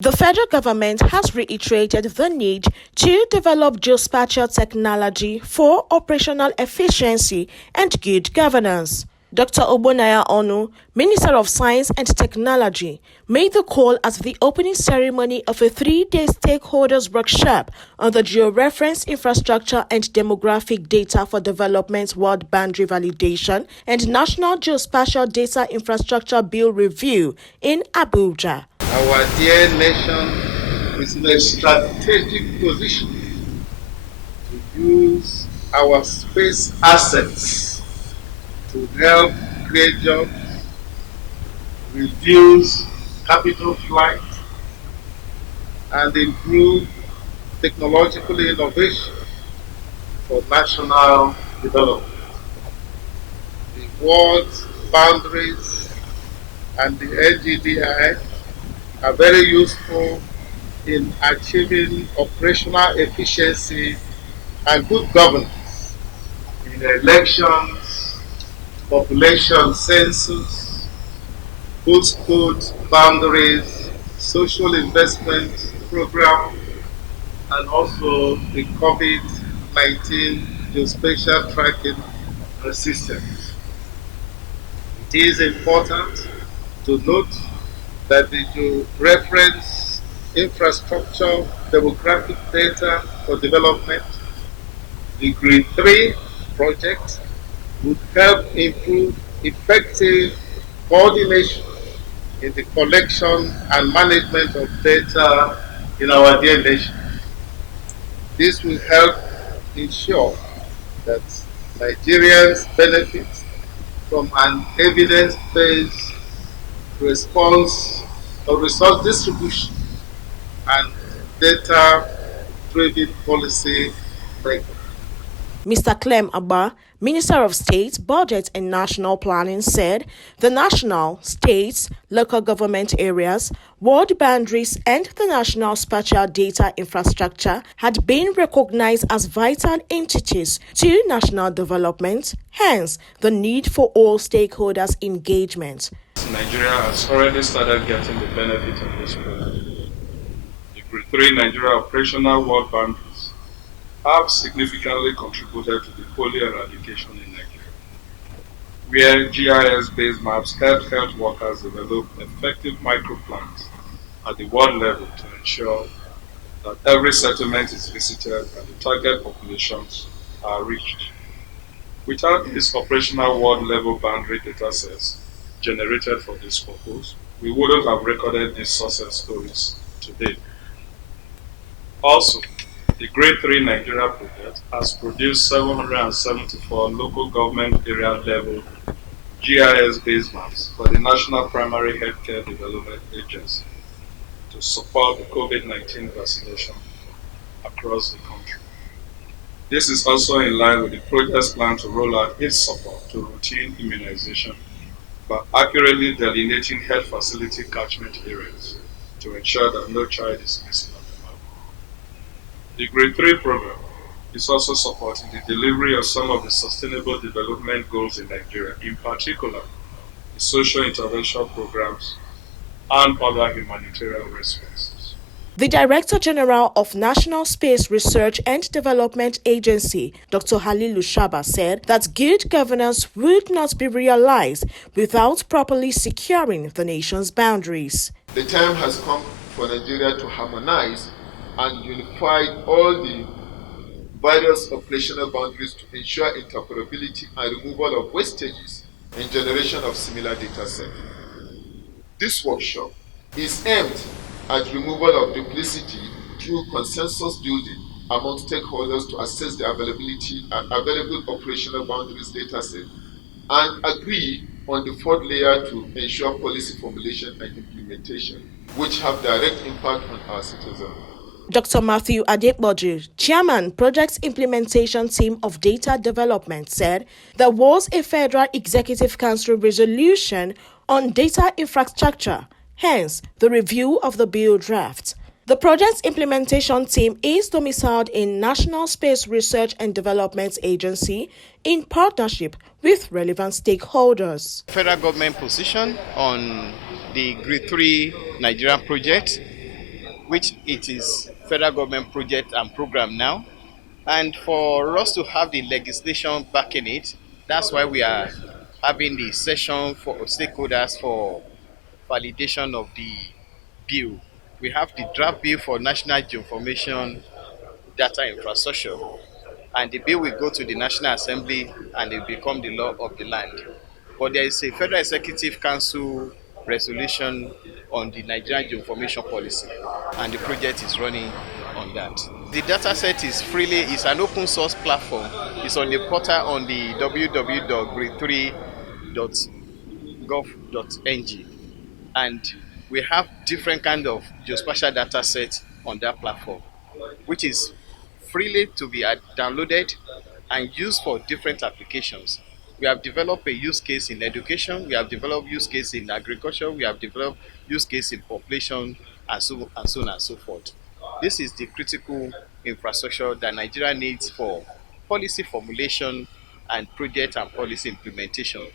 The federal government has reiterated the need to develop geospatial technology for operational efficiency and good governance. Dr. Obonaya Onu, Minister of Science and Technology, made the call at the opening ceremony of a 3-day stakeholders workshop on the Georeference Infrastructure and Demographic Data for Development World Boundary Validation and National Geospatial Data Infrastructure Bill Review in Abuja. Our dear nation is in a strategic position to use our space assets to help create jobs, reduce capital flight, and improve technological innovation for national development. The world's boundaries and the NGDI are very useful in achieving operational efficiency and good governance in elections, population census, postcode boundaries, social investment program, and also the COVID-19 geospatial tracking systems. It is important to note that the Georeference Infrastructure Demographic Data for Development, the GRID3 project, would help improve effective coordination in the collection and management of data in our dear nation. This will help ensure that Nigerians benefit from an evidence-based response or resource distribution and data-driven policy making. Mr. Clem Abba, Minister of State, Budget and National Planning, said the national, state, local government areas, world boundaries and the national spatial data infrastructure had been recognized as vital entities to national development, hence the need for all stakeholders' engagement. Nigeria has already started getting the benefit of this program. The GRID3 Nigeria operational world boundaries have significantly contributed to the polio eradication in Nigeria, where GIS-based maps help health workers develop effective microplans at the world level to ensure that every settlement is visited and the target populations are reached. Without these operational world-level boundary datasets generated for this purpose, we wouldn't have recorded these success stories today. Also, the GRID3 Nigeria project has produced 774 local government area level GIS-based maps for the National Primary Healthcare Development Agency to support the COVID-19 vaccination across the country. This is also in line with the project's plan to roll out its support to routine immunization by accurately delineating health facility catchment areas to ensure that no child is missing on the map. The GRID3 program is also supporting the delivery of some of the sustainable development goals in Nigeria, in particular the social intervention programs and other humanitarian responses. The Director General of National Space Research and Development Agency, Dr. Halilu Shaba, said that good governance would not be realized without properly securing the nation's boundaries. The time has come for Nigeria to harmonize and unify all the various operational boundaries to ensure interoperability and removal of wastages and generation of similar data sets. This workshop is aimed at removal of duplicity through consensus building among stakeholders to assess the availability and available operational boundaries data set and agree on the fourth layer to ensure policy formulation and implementation, which have direct impact on our citizens. Dr. Matthew Adekboju, Chairman, Project Implementation Team of Data Development, said there was a Federal Executive Council resolution on data infrastructure, hence the review of the bill draft. The project's implementation team is domiciled in National Space Research and Development Agency in partnership with relevant stakeholders. Federal government position on the GRID3 Nigeria project which it is federal government project and program now. And for us to have the legislation backing it, that's why we are having the session for stakeholders for validation of the bill. We have the draft bill for national geoinformation data infrastructure, and the bill will go to the National Assembly and it will become the law of the land. But there is a Federal Executive Council resolution on the Nigerian geoinformation policy, and the project is running on that. The data set is freely, it's an open source platform. It's on the portal on the www.grid3.gov.ng, and we have different kind of geospatial data sets on that platform, which is freely to be downloaded and used for different applications. We have developed a use case in education, we have developed use case in agriculture, we have developed use case in population, and so on and so forth. This is the critical infrastructure that Nigeria needs for policy formulation and project and policy implementation.